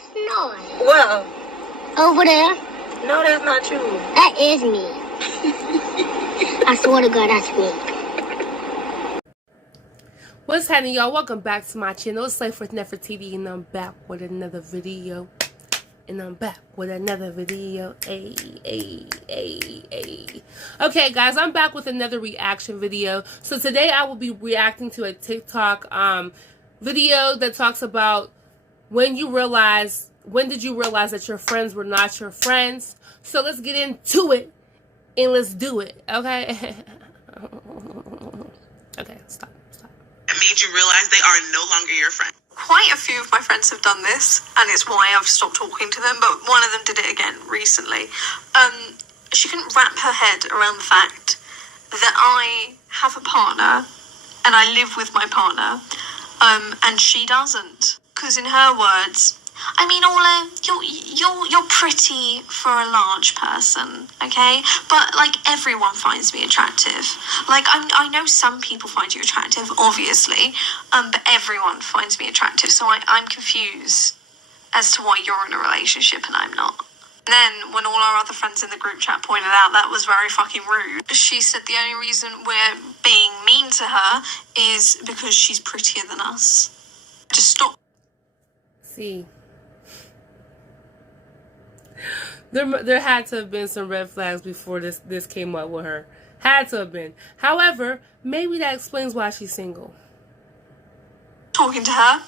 That's noise. Well, over there. No, that's not you. That is me. I swear to God, that's me. What's happening, y'all? Welcome back to my channel. It's Life with Nefertiti, and I'm back with another video. Okay, guys, I'm back with another reaction video. So today I will be reacting to a TikTok video that talks about when did you realize that your friends were not your friends. So let's get into it and let's do it, okay? Okay, stop. It made you realize they are no longer your friend. Quite a few of my friends have done this, and it's why I've stopped talking to them, but one of them did it again recently. She couldn't wrap her head around the fact that I have a partner, and I live with my partner, and she doesn't. Because in her words, I mean, Ola, you're pretty for a large person, okay? But, like, everyone finds me attractive. Like, I know some people find you attractive, obviously, but everyone finds me attractive. So I'm confused as to why you're in a relationship and I'm not. And then, when all our other friends in the group chat pointed out that was very fucking rude, she said the only reason we're being mean to her is because she's prettier than us. Just stop. See. There had to have been some red flags before this came up with her. Had to have been. However, maybe that explains why she's single. Talking to her.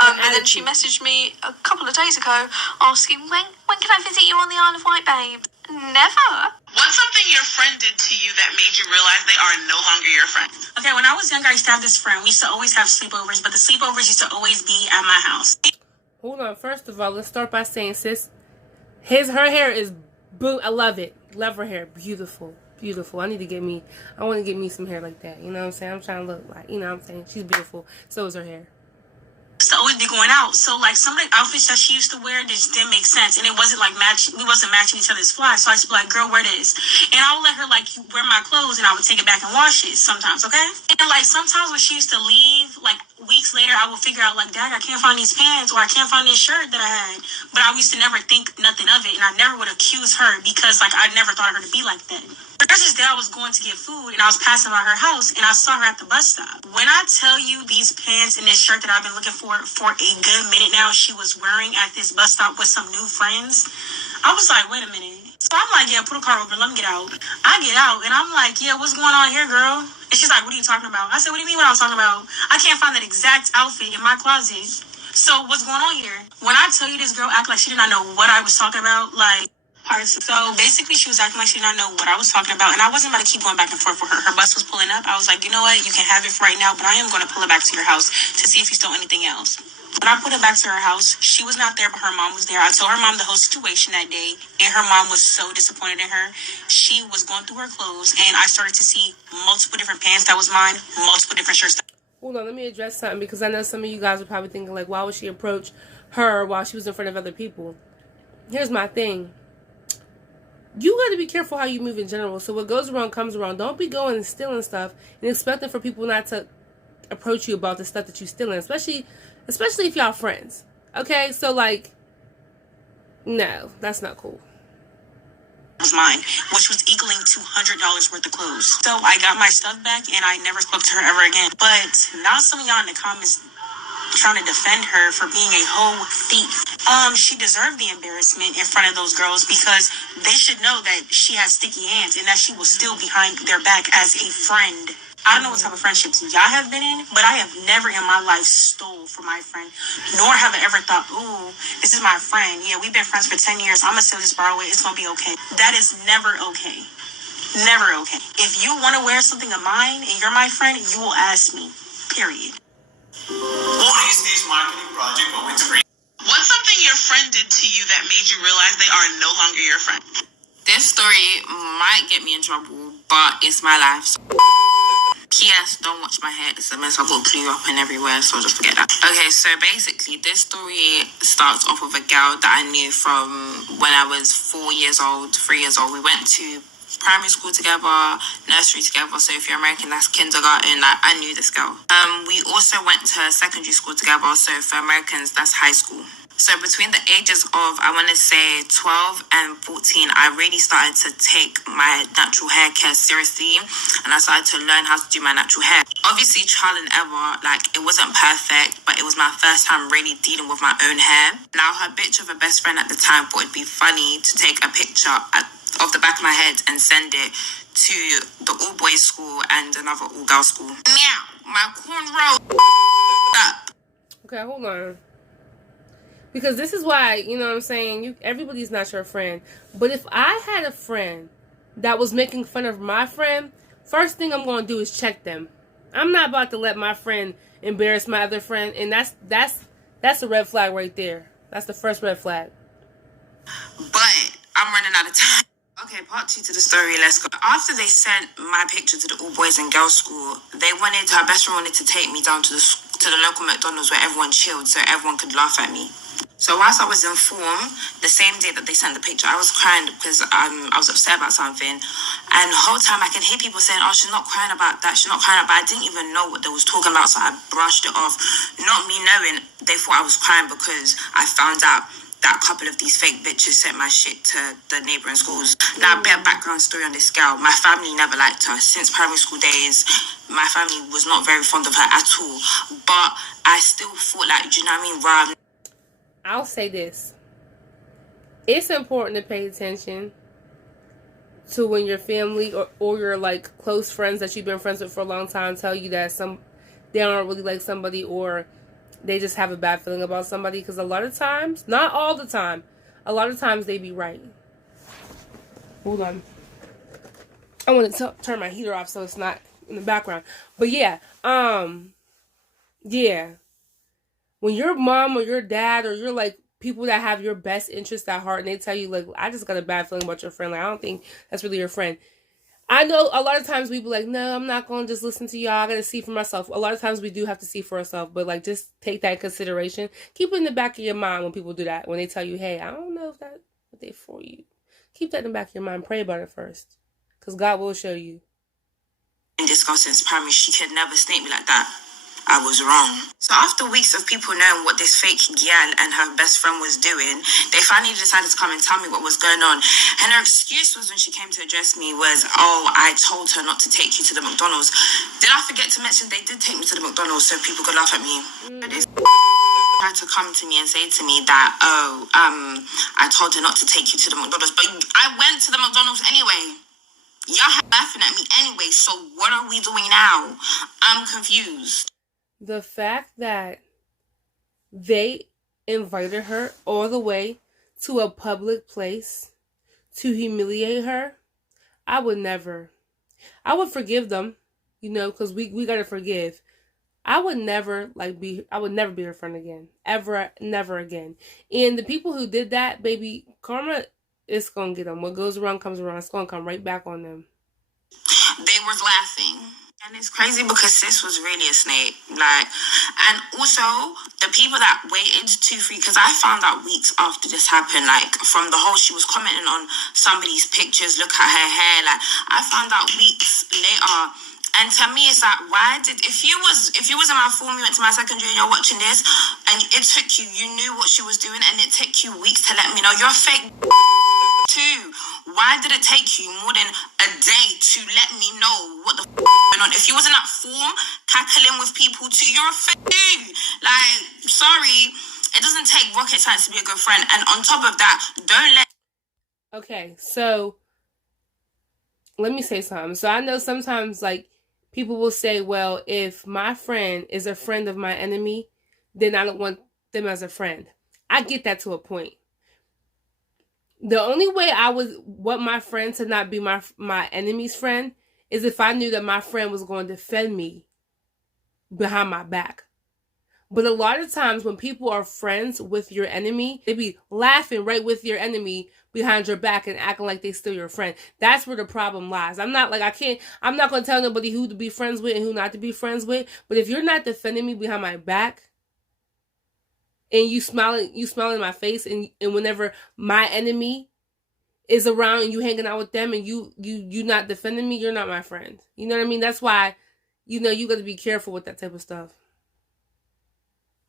And then she messaged me a couple of days ago asking, when can I visit you on the Isle of Wight, babe? Never. What's something your friend did to you that made you realize they are no longer your friend? Okay, when I was younger, I used to have this friend. We used to always have sleepovers, but the sleepovers used to always be at my house. Hold on. First of all, let's start by saying, sis, her hair is boom. I love it. Love her hair. Beautiful. Beautiful. I want to get me some hair like that. You know what I'm saying? I'm trying to look like, you know what I'm saying? She's beautiful. So is her hair. To always be going out, so like some of the outfits that she used to wear just didn't make sense, and it wasn't like we wasn't matching each other's fly. So I used to be like, girl, wear this, and I would let her like wear my clothes, and I would take it back and wash it sometimes, okay? And like sometimes when she used to leave, like weeks later, I would figure out like, dang, I can't find these pants, or I can't find this shirt that I had, but I used to never think nothing of it, and I never would accuse her because like I never thought of her to be like that. There's this day I was going to get food, and I was passing by her house, and I saw her at the bus stop. When I tell you these pants and this shirt that I've been looking for a good minute now, she was wearing at this bus stop with some new friends, I was like, wait a minute. So I'm like, yeah, put a car over, let me get out. I get out, and I'm like, yeah, what's going on here, girl? And she's like, what are you talking about? I said, what do you mean what I was talking about? I can't find that exact outfit in my closet. So what's going on here? When I tell you this girl act like she did not know what I was talking about, like, so basically she was acting like she did not know what I was talking about, and I wasn't about to keep going back and forth with her. Her bus was pulling up. I was like, you know what, you can have it for right now, but I am going to pull it back to your house to see if you stole anything else. When I put it back to her house, she was not there, but her mom was there. I told her mom the whole situation that day, and her mom was so disappointed in her. She was going through her clothes, and I started to see multiple different pants that was mine, multiple different shirts. Hold on, let me address something, because I know some of you guys are probably thinking, like, why would she approach her while she was in front of other people? Here's my thing. You got to be careful how you move in general. So what goes around comes around. Don't be going and stealing stuff and expecting for people not to approach you about the stuff that you're stealing, especially if y'all friends. Okay, so like, no, that's not cool. Was mine, which was equaling $200 worth of clothes. So I got my stuff back, and I never spoke to her ever again. But now some of y'all in the comments trying to defend her for being a whole thief. She deserved the embarrassment in front of those girls, because they should know that she has sticky hands and that she was still behind their back as a friend. I don't know what type of friendships y'all have been in, but I have never in my life stole from my friend, nor have I ever thought, ooh, this is my friend. Yeah, we've been friends for 10 years. I'm going to still just borrow it. It's going to be okay. That is never okay. Never okay. If you want to wear something of mine and you're my friend, you will ask me, period. Multi-stage marketing project going to bring. What's something your friend did to you that made you realize they are no longer your friend? This story might get me in trouble, but it's my life. So. P.S. Don't watch my hair. It's a mess. I've got glue up and everywhere, so just forget that. Okay, so basically, this story starts off with a girl that I knew from when I was 3 years old. We went to primary school together, nursery together. So if you're American, that's kindergarten. I knew this girl. We also went to secondary school together. So for Americans, that's high school. So between the ages of, I want to say 12 and 14, I really started to take my natural hair care seriously, and I started to learn how to do my natural hair. Obviously, trial and error, like, it wasn't perfect, but it was my first time really dealing with my own hair. Now, her bitch of a best friend at the time thought it'd be funny to take a picture of the back of my head and send it to the all-boys school and another all-girls school. Meow, my cornrow up. Okay, hold on. Because this is why, you know what I'm saying, everybody's not your friend. But if I had a friend that was making fun of my friend, first thing I'm going to do is check them. I'm not about to let my friend embarrass my other friend, and that's a red flag right there. That's the first red flag. But I'm running out of time. Okay, part 2 to the story, let's go. After they sent my picture to the all boys and girls school, her best friend wanted to take me down to the local McDonald's where everyone chilled so everyone could laugh at me. So whilst I was in form, the same day that they sent the picture, I was crying because I was upset about something. And the whole time I can hear people saying, oh, she's not crying about that, she's not crying about it. I didn't even know what they was talking about, so I brushed it off. Not me knowing, they thought I was crying because I found out that a couple of these fake bitches sent my shit to the neighbouring schools. Now, a bit of background story on this girl. My family never liked her. Since primary school days, my family was not very fond of her at all. But I still thought, like, do you know what I mean? Ram. I'll say this. It's important to pay attention to when your family or your, like, close friends that you've been friends with for a long time tell you that they don't really like somebody, or they just have a bad feeling about somebody. Because a lot of times, not all the time, a lot of times they be right. Hold on. I want to turn my heater off so it's not in the background. But yeah, yeah. When your mom or your dad or you're like people that have your best interest at heart and they tell you, like, I just got a bad feeling about your friend, like, I don't think that's really your friend. I know a lot of times we be like, no, I'm not going to just listen to y'all. I got to see for myself. A lot of times we do have to see for ourselves, but, like, just take that in consideration. Keep it in the back of your mind when people do that. When they tell you, hey, I don't know if that's what they for you. Keep that in the back of your mind. Pray about it first, because God will show you. In discussing primary, she could never snake me like that. I was wrong. So after weeks of people knowing what this fake girl and her best friend was doing, they finally decided to come and tell me what was going on. And her excuse was, when she came to address me, was, oh, I told her not to take you to the McDonald's. Did I forget to mention they did take me to the McDonald's so people could laugh at me? But this tried to come to me and say to me that, I told her not to take you to the McDonald's, but I went to the McDonald's anyway. Y'all are laughing at me anyway, so what are we doing now? I'm confused. The fact that they invited her all the way to a public place to humiliate her, I would never. I would forgive them, you know, because we gotta forgive. I would never be her friend again. Ever, never again. And the people who did that, baby, karma is gonna get them. What goes around comes around. It's gonna come right back on them. They was laughing. And it's crazy because sis was really a snake. Like, and also the people that waited 2-3, because I found out weeks after this happened, like, from the whole, she was commenting on somebody's pictures, look at her hair. Like, I found out weeks later. And to me, it's like, if you was in my form, you went to my secondary and you're watching this, and it took you knew what she was doing, and it took you weeks to let me know, you're fake too. Why did it take you more than a day to let me know what the going on? If you was in that form, cackling with people too, you're a fake. Like, sorry, it doesn't take rocket science to be a good friend. And on top of that, don't let... Okay, so let me say something. So I know sometimes, like, people will say, well, if my friend is a friend of my enemy, then I don't want them as a friend. I get that to a point. The only way I would want my friend to not be my enemy's friend is if I knew that my friend was going to defend me behind my back. But a lot of times when people are friends with your enemy, they be laughing right with your enemy behind your back and acting like they still your friend. That's where the problem lies. I'm not going to tell nobody who to be friends with and who not to be friends with. But if you're not defending me behind my back, and you smiling in my face, and whenever my enemy is around and you hanging out with them and you not defending me, you're not my friend. You know what I mean? That's why, you know, you got to be careful with that type of stuff.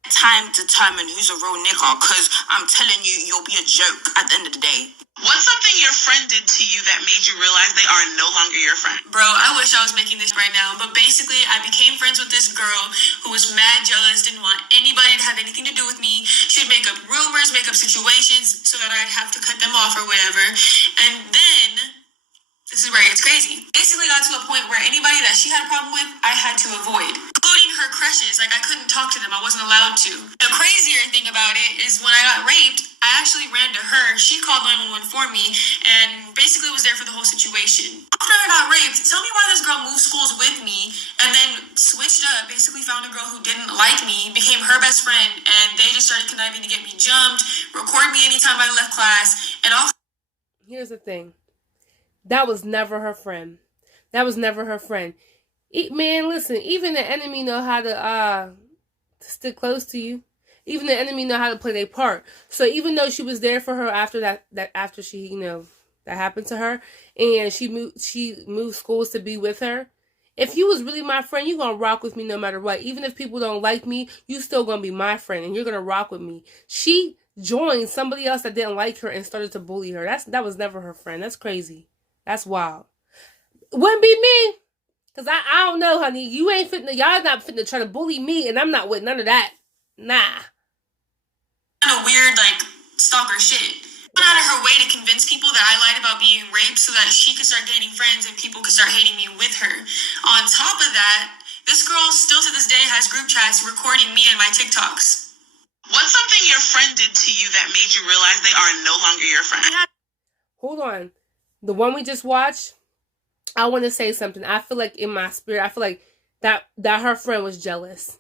Time to determine who's a real nigga, cause I'm telling you, you'll be a joke at the end of the day. What's something your friend did to you that made you realize they are no longer your friend? Bro, I wish I was making this right now, but basically I became friends with this girl who was mad jealous, didn't want anybody to have anything to do with me. She'd make up rumors, make up situations so that I'd have to cut them off or whatever. And then, this is where it gets crazy. Basically got to a point where anybody that she had a problem with, I had to avoid. Including her crushes. Like, I couldn't talk to them. I wasn't allowed to. The crazier thing about it is when I got raped, I actually ran to her. She called 911 for me and basically was there for the whole situation. After I got raped, tell me why this girl moved schools with me and then switched up, basically found a girl who didn't like me, became her best friend, and they just started conniving to get me jumped, record me anytime I left class, and all. Here's the thing. That was never her friend. That was never her friend. Man, listen, even the enemy know how to stick close to you. Even the enemy know how to play their part. So even though she was there for her after that after she, that happened to her, and she moved schools to be with her. If you was really my friend, you're going to rock with me no matter what. Even if people don't like me, you still going to be my friend, and you're going to rock with me. She joined somebody else that didn't like her and started to bully her. That was never her friend. That's crazy. That's wild. Wouldn't be me. Because I don't know, honey. Y'all not fitting to try to bully me, and I'm not with none of that. Nah. Kind of weird, like, stalker shit. Went out of her way to convince people that I lied about being raped so that she could start gaining friends and people could start hating me with her. On top of that, this girl still to this day has group chats recording me and my TikToks. What's something your friend did to you that made you realize they are no longer your friend? Hold on. The one we just watched, I want to say something. I feel like in my spirit, I feel like that her friend was jealous.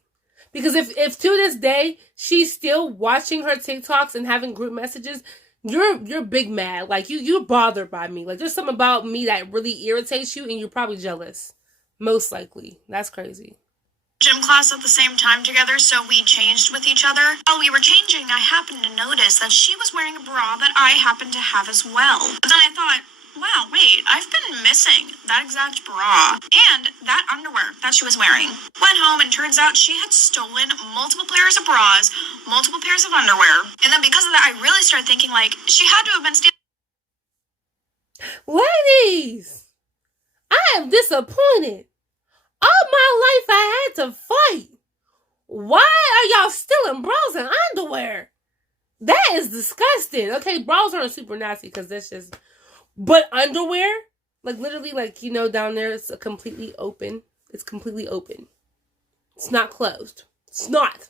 Because if to this day she's still watching her TikToks and having group messages, you're big mad. Like you're bothered by me. Like there's something about me that really irritates you, and you're probably jealous. Most likely. That's crazy. Gym class at the same time together, so we changed with each other. While we were changing, I happened to notice that she was wearing a bra that I happened to have as well. But then I thought, wow, wait, I've been missing that exact bra and that underwear that she was wearing. Went home and turns out she had stolen multiple pairs of bras, multiple pairs of underwear. And then because of that, I really started thinking like she had to have been stealing. Ladies, I am disappointed. All my life I had to fight. Why are y'all stealing bras and underwear? That is disgusting. Okay, bras aren't super nasty because that's just... But underwear, like literally, like, down there, it's completely open. It's completely open. It's not closed. It's not.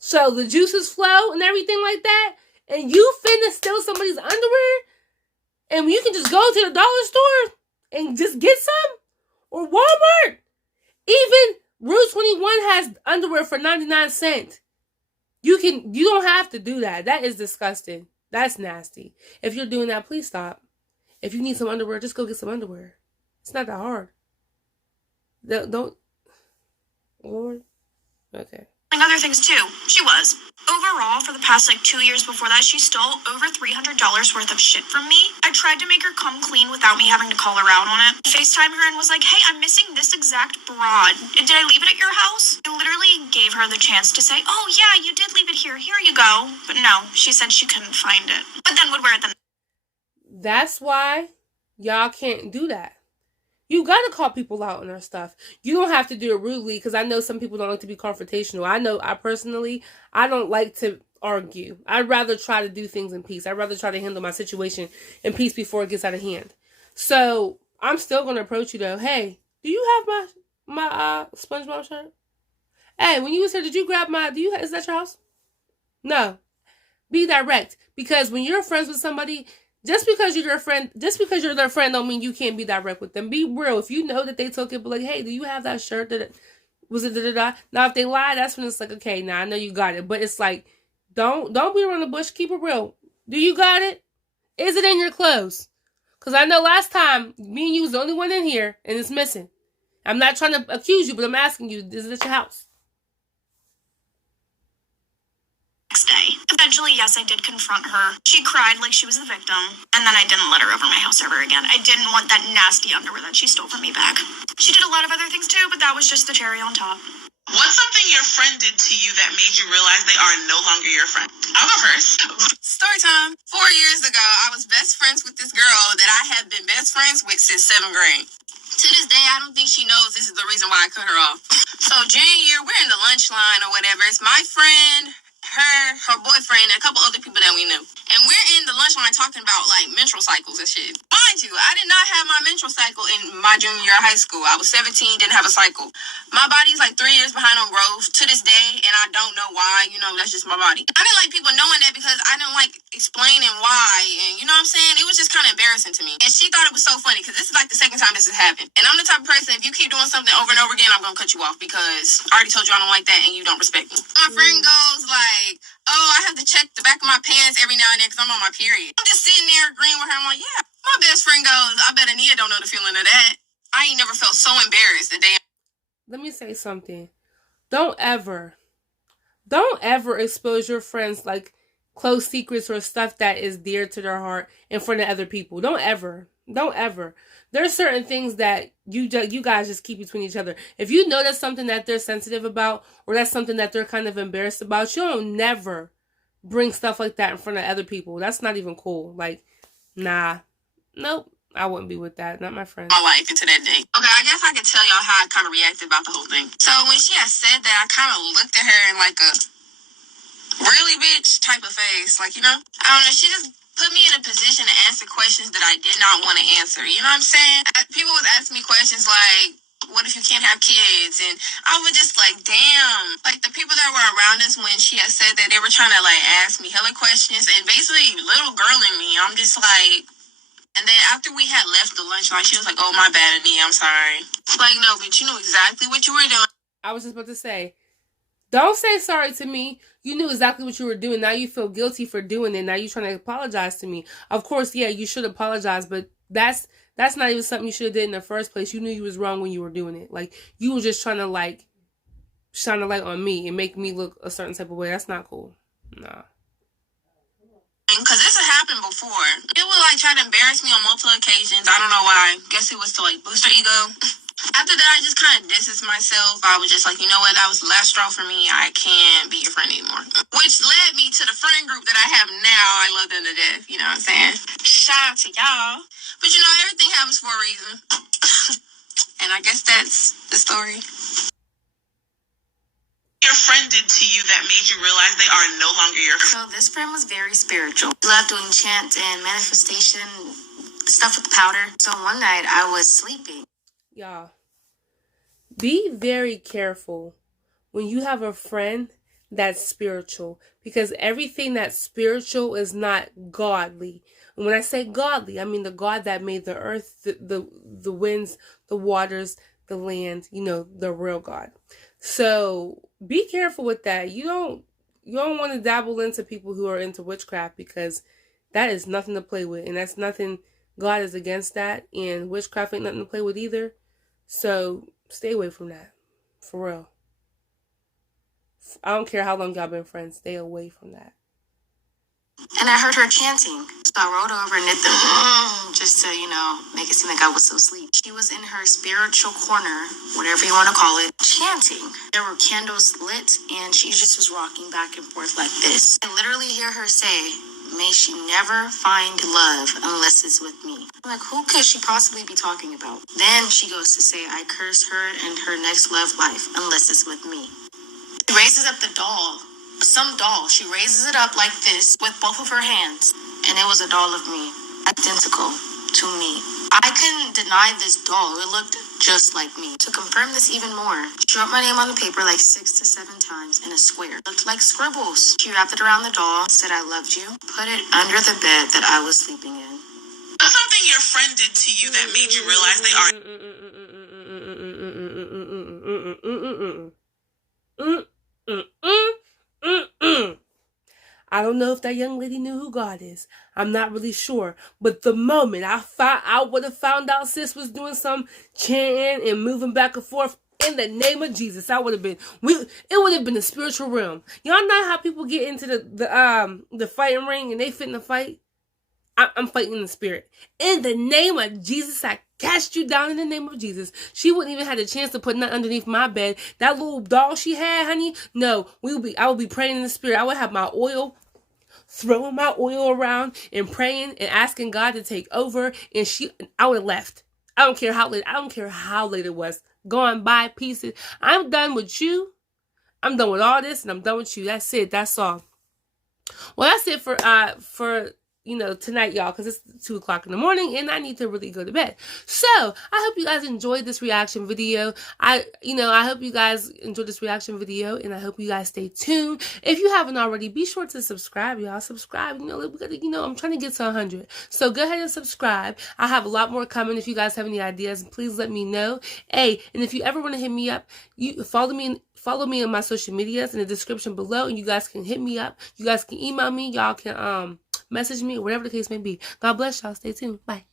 So the juices flow and everything like that, and you finna steal somebody's underwear, and you can just go to the dollar store and just get some, or Walmart. Even Rue 21 has underwear for 99 cents. You don't have to do that. That is disgusting. That's nasty. If you're doing that, please stop. If you need some underwear, just go get some underwear. It's not that hard. Don't. Lord. Okay. Other things too. She was. Overall, for the past 2 years before that, she stole over $300 worth of shit from me. I tried to make her come clean without me having to call her out on it. FaceTime her and was like, hey, I'm missing this exact bra. Did I leave it at your house? I literally gave her the chance to say, oh yeah, you did leave it here. Here you go. But no, she said she couldn't find it. But then would wear it the That's why y'all can't do that. You gotta call people out on their stuff. You don't have to do it rudely, because I know some people don't like to be confrontational. I don't like to argue. I'd rather try to do things in peace. I'd rather try to handle my situation in peace before it gets out of hand. So I'm still gonna approach you though. Hey, do you have my SpongeBob shirt? Hey, when you was here, did you grab is that your house? No. Be direct. Because when you're friends with somebody, just because you're their friend don't mean you can't be direct with them. Be real. If you know that they took it, but like, hey, do you have that shirt? Was it da-da-da? Now, if they lie, that's when it's like, okay, now I know you got it. But it's like, don't be around the bush. Keep it real. Do you got it? Is it in your clothes? Because I know last time, me and you was the only one in here, and it's missing. I'm not trying to accuse you, but I'm asking you, is it at your house? next day. Eventually, yes, I did confront her. She cried like she was the victim, and then I didn't let her over my house ever again. I didn't want that nasty underwear that she stole from me back. She did a lot of other things too, but that was just the cherry on top. What's something your friend did to you that made you realize they are no longer your friend? I'll go first. Story time. 4 years ago, I was best friends with this girl that I have been best friends with since 7th grade. To this day, I don't think she knows this is the reason why I cut her off. So junior year, we're in the lunch line or whatever. It's my friend, her boyfriend, and a couple other people that we knew. And we're in the lunch line talking about like menstrual cycles and shit. Mind you, I did not have my menstrual cycle in my junior year of high school. I was 17, didn't have a cycle. My body's like 3 years behind on growth to this day, and I don't know why. You know, that's just my body. I didn't like people knowing that because I didn't like explaining why, and you know what I'm saying? It was just kind of embarrassing to me. And she thought it was so funny because this is like the second time this has happened. And I'm the type of person, if you keep doing something over and over again, I'm gonna cut you off because I already told you I don't like that and you don't respect me. My friend goes like, oh, I have to check the back of my pants every now and then because I'm on my period. I'm just sitting there agreeing with her. I'm like, yeah. My best friend goes, I bet Ania don't know the feeling of that. I ain't never felt so embarrassed the day. Let me say something. Don't ever expose your friends like close secrets or stuff that is dear to their heart in front of other people. Don't ever. There's certain things that you guys just keep between each other. If you know that's something that they're sensitive about or that's something that they're kind of embarrassed about, you don't never bring stuff like that in front of other people. That's not even cool. Like, nah. Nope. I wouldn't be with that. Not my friend. My life into that day. Okay, I guess I could tell y'all how I kind of reacted about the whole thing. So when she had said that, I kind of looked at her in like a really bitch type of face. Like, you know? I don't know. She just put me in a position to answer questions that I did not want to answer. You know what I'm saying? People was asking me questions like, what if you can't have kids? And I was just like, damn. Like, the people that were around us when she had said that, they were trying to, like, ask me hella questions. And basically, little girl in me, I'm just like... And then after we had left the lunch line, she was like, oh, my bad, Ania, I'm sorry. Like, no, but you knew exactly what you were doing. I was just about to say, don't say sorry to me. You knew exactly what you were doing. Now you feel guilty for doing it. Now you're trying to apologize to me. Of course, yeah, you should apologize, but that's not even something you should have did in the first place. You knew you was wrong when you were doing it. Like, you were just trying to, like, shine a light on me and make me look a certain type of way. That's not cool. Nah. Because this had happened before. It would, like, try to embarrass me on multiple occasions. I don't know why. Guess it was to, like, boost her ego. After that, I just kind of distanced myself. I was just like, you know what? That was the last straw for me. I can't be your friend anymore. Which led me to the friend group that I have now. I love them to death. You know what I'm saying? Shout out to y'all. But, you know, everything happens for a reason. And I guess that's the story. Your friend did to you that made you realize they are no longer your friend? So this friend was very spiritual. She loved doing chant and manifestation, stuff with powder. So one night I was sleeping. Y'all, be very careful when you have a friend that's spiritual, because everything that's spiritual is not godly. And when I say godly, I mean the God that made the earth, the winds, the waters, the land, you know, the real God. So be careful with that. You don't want to dabble into people who are into witchcraft, because that is nothing to play with, and that's nothing. God is against that, and witchcraft ain't nothing to play with either. So stay away from that, for real. I don't care how long y'all been friends. Stay away from that. And I heard her chanting. So I rolled over and did the just to, you know, make it seem like I was so asleep. She was in her spiritual corner, whatever you want to call it, chanting. There were candles lit and she just was rocking back and forth like this. I literally hear her say, may she never find love unless it's with me. I'm like, who could she possibly be talking about? Then she goes to say, I curse her and her next love life unless it's with me. She raises up the doll. Some doll. She raises it up like this with both of her hands. And it was a doll of me. Identical to me. I couldn't deny this doll. It looked just like me. To confirm this even more, she wrote my name on the paper like 6 to 7 times in a square. It looked like scribbles. She wrapped it around the doll, said I loved you, put it under the bed that I was sleeping in. What's something your friend did to you that made you realize they are... I don't know if that young lady knew who God is. I'm not really sure. But the moment I would have found out sis was doing some chanting and moving back and forth, in the name of Jesus, it would have been the spiritual realm. Y'all know how people get into the fighting ring and they fit in the fight? I'm fighting in the spirit. In the name of Jesus, I cast you down in the name of Jesus. She wouldn't even have a chance to put nothing underneath my bed. That little doll she had, honey, no, I would be praying in the spirit. I would have my oil, throwing my oil around and praying and asking God to take over. And I would have left. I don't care how late it was. Gone by pieces. I'm done with you. I'm done with all this, and I'm done with you. That's it. That's all. Well, that's it for tonight, y'all, because it's 2 o'clock in the morning and I need to really go to bed. So I hope you guys enjoyed this reaction video. I hope you guys enjoyed this reaction video, and I hope you guys stay tuned. If you haven't already, be sure to subscribe, y'all. Subscribe. I'm trying to get to 100. So go ahead and subscribe. I have a lot more coming. If you guys have any ideas, please let me know. Hey, and if you ever want to hit me up, you follow me on my social medias in the description below, and you guys can hit me up. You guys can email me. Y'all can message me, or whatever the case may be. God bless y'all. Stay tuned. Bye.